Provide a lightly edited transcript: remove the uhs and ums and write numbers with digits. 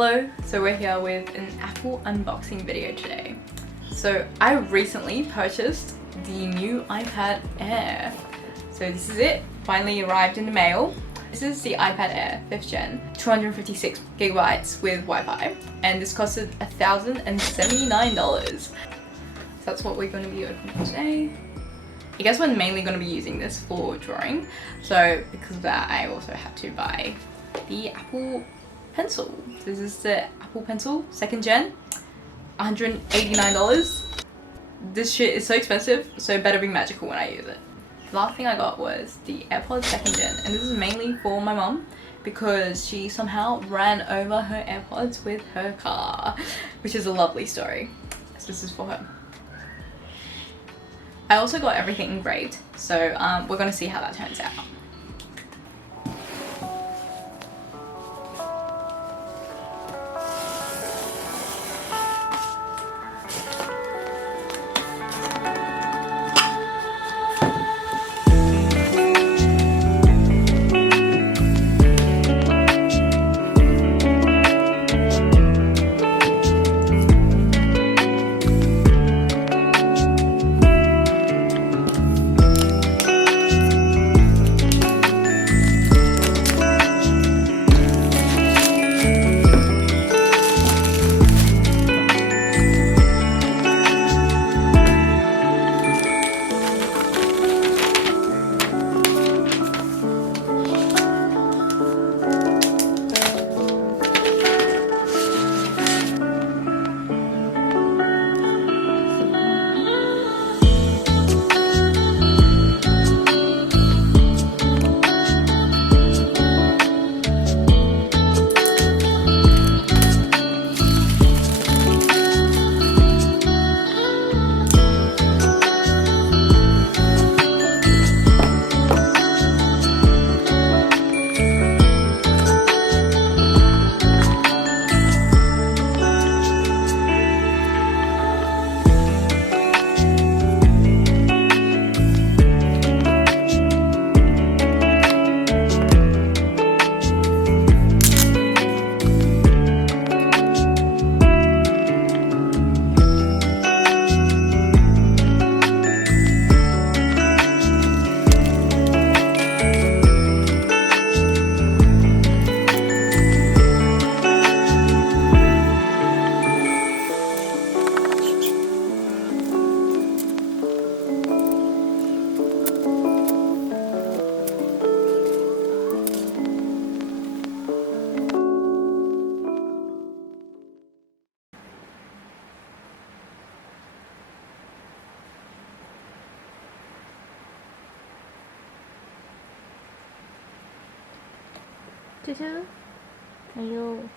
Hello, so we're here with an Apple unboxing video today. So I recently purchased the new iPad Air. So this is it, finally arrived in the mail. This is the iPad Air 5th gen, 256 gigabytes with Wi-Fi, and this costed $1,079. So that's what we're going to be opening today. I guess we're mainly going to be using this for drawing, so because of that I also had to buy the Apple Pencil. This is the Apple Pencil 2nd gen, $189. This shit is so expensive, so it better be magical when I use it. The last thing I got was the AirPods 2nd gen, and this is mainly for my mom because she somehow ran over her AirPods with her car, which is a lovely story. So this is for her. I also got everything engraved, so we're gonna see how that turns out. Tutu, ayo.